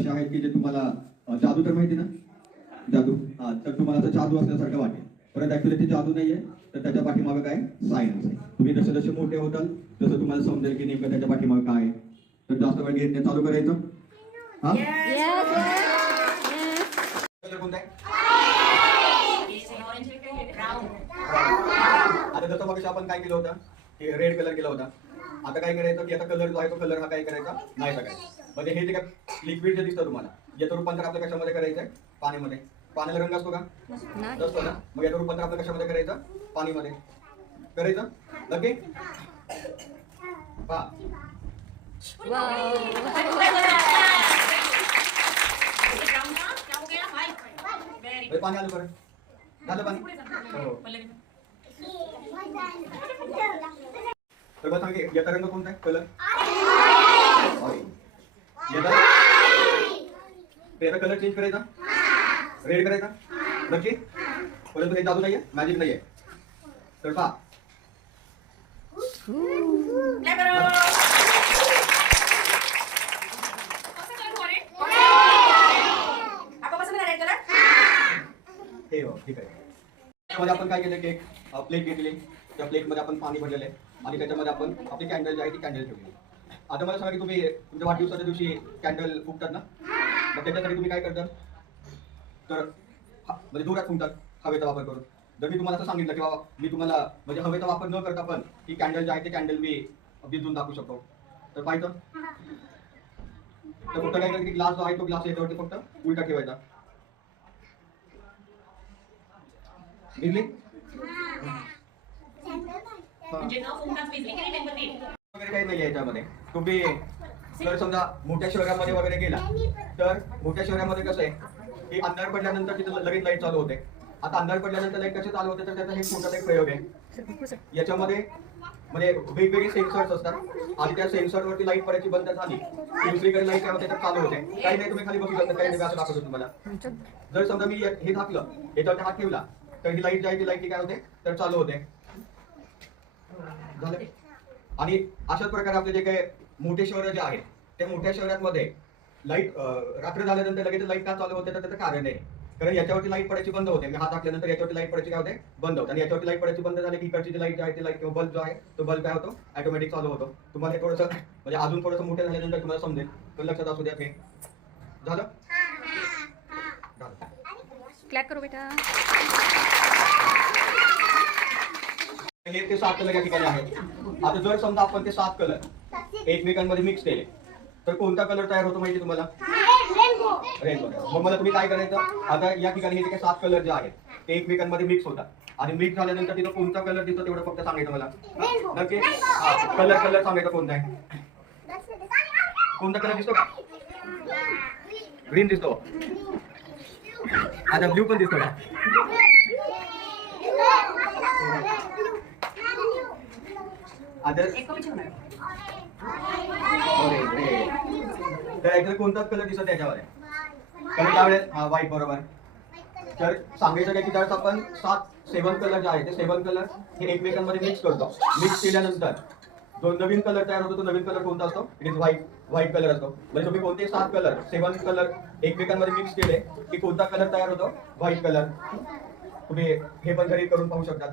असे आहेत की जे तुम्हाला जादू तर माहिती ना, जादू, हा, तर तुम्हाला तर जादू असल्यासारखं वाटेल, परंतु ऍक्च्युली ते जादू नाहीये. तर त्याच्या पाठीमागे काय सायन्स आहे. तुम्ही जसे जसे मोठे होताल तसं तुम्हाला समजेल की नेमकं त्याच्या पाठीमागे काय आहे. तर जास्त वेळ घेत नाही, चालू करायचं. हा, कलर कोणता आहे? आता जसं मग आपण काय केलं होतं की रेड कलर केला होता. आता काय करायचं की आता कलर जो आहे तो कलर हा काय करायचा नाही टाकायचा. म्हणजे हे जे काय लिक्विड जे दिसतं तुम्हाला याचं रूपांतर आपल्या कशामध्ये करायचंय, पाण्यामध्ये. पाण्याला रंग असतो का, नसतो ना. मग याचं रूपांतर आपल्या कशामध्ये करायचं, पाणीमध्ये करायचं. नक्की पहा, पाणी आलं बरं, झालं पाणी. हो, तर बघा सांगे याचा रंग कोणता आहे, कलर याचा कलर चेंज करायचा, रेड करायचा. नक्की, परंतु हे जादू नाहीये, मॅजिक नाहीये. तर पहा, हे हो ठीक आहे. त्यामध्ये आपण काय केलं की एक प्लेट घेतली, त्या प्लेटमध्ये आपण पाणी भरलेलं आहे आणि त्याच्यामध्ये आपण आपली कॅन्डल जी आहे ती कॅन्डल ठेवली. आता मला सांगा की तुम्ही तुमच्या वाढदिवसाच्या दिवशी कॅन्डल फुकतात ना, मग त्याच्यासाठी तुम्ही काय करतात, तर म्हणजे जोरात फुंकतात हवेचा वापर करून. जर मी तुम्हाला असं सांगितलं की बाबा मी तुम्हाला म्हणजे हवेचा वापर न करता पण ही कॅन्डल जी आहे ते कॅन्डल मी भिजून दाखवू शकतो, तर पाहिजे तर फक्त काय करायचं की ग्लास जो आहे तो ग्लास याच्यावरती फक्त उलटा ठेवायचा. भिजली वगैरे काही नाही याच्यामध्ये. तुम्ही जर समजा मोठ्या शहरामध्ये वगैरे गेला तर मोठ्या शहरामध्ये कसं आहे की अंधार पडल्यानंतर तिथे लगेच लाईट चालू होते. आता अंधार पडल्यानंतर लाईट कशी चालू होते तर त्याचा एक छोटा एक प्रयोग आहे. याच्यामध्ये म्हणजे वेगवेगळे सेन्सर्स असतात आणि त्या सेन्सरवरती लाईट पडायची बंद झाली दुसरीकडे लाईट काय होते तर चालू होते. काही नाही, तुम्ही खाली बसू शकता, काही नाही, असं दाखवतो तुम्हाला. जर समजा मी हे टाकलं, याच्यावर हात ठेवला तर ही लाईट जी आहे ती लाईट काय होते तर चालू होते. झालं. आणि अशाच प्रकारे आपले जे काही मोठे शहर जे आहेत त्या मोठ्या शहरांमध्ये लाईट रात्र झाल्यानंतर लगेच लाईट का चालू होते तर त्याचं कारण आहे, कारण याच्यावरती लाईट पडायची बंद होते. मी हात टाकल्यानंतर याच्यावरती लाईट पडायची काय होते बंद होते, आणि याच्यावरती लाईट पडायची बंद झाली की इकडची जी लाईट जी आहे ती लाईट किंवा बल्ब जो आहे तो बल्ब काय होतो ऑटोमॅटिक चालू होतो. तुम्हाला हे थोडंसं म्हणजे अजून थोडंसं मोठे झाल्यानंतर तुम्हाला समजेल, तर लक्षात असू द्या. हे झालं, क्लॅप करो बेटा. हे ते 7 कलर या ठिकाणी आहेत. आता जर समजा आपण ते 7 कलर एकमेकांमध्ये मिक्स केले तर कोणता कलर तयार होतो माहिती तुम्हाला, रेनबो. मग मला तुम्ही काय करायचं, आता या ठिकाणी हे जे काही 7 कलर जे आहेत ते एकमेकांमध्ये मिक्स होतात आणि मिक्स झाल्यानंतर तिथं कोणता कलर दिसतो तेवढं फक्त सांगायचं मला. नक्की कलर सांगायचं कोणता आहे, कोणता कलर दिसतो का, ग्रीन दिसतो. आता ब्ल्यू पण दिसतो का, आता तर कोणताच कलर दिसत त्याच्यावर आहे, कलर लावले व्हाईट बरोबर. तर सांगायचं काय की त्यावेळेस आपण 7 कलर जे आहे ते 7 कलर हे एकमेकांमध्ये मिक्स करतो. मिक्स केल्यानंतर जो नवीन कलर तयार होतो तो नवीन कलर कोणता असतो, इट इज व्हाईट कलर असतो. म्हणजे तुम्ही कोणते 7 कलर 7 कलर एकमेकांमध्ये मिक्स केले की कोणता कलर तयार होतो, व्हाईट कलर. तुम्ही हे पण घरी करून पाहू शकता.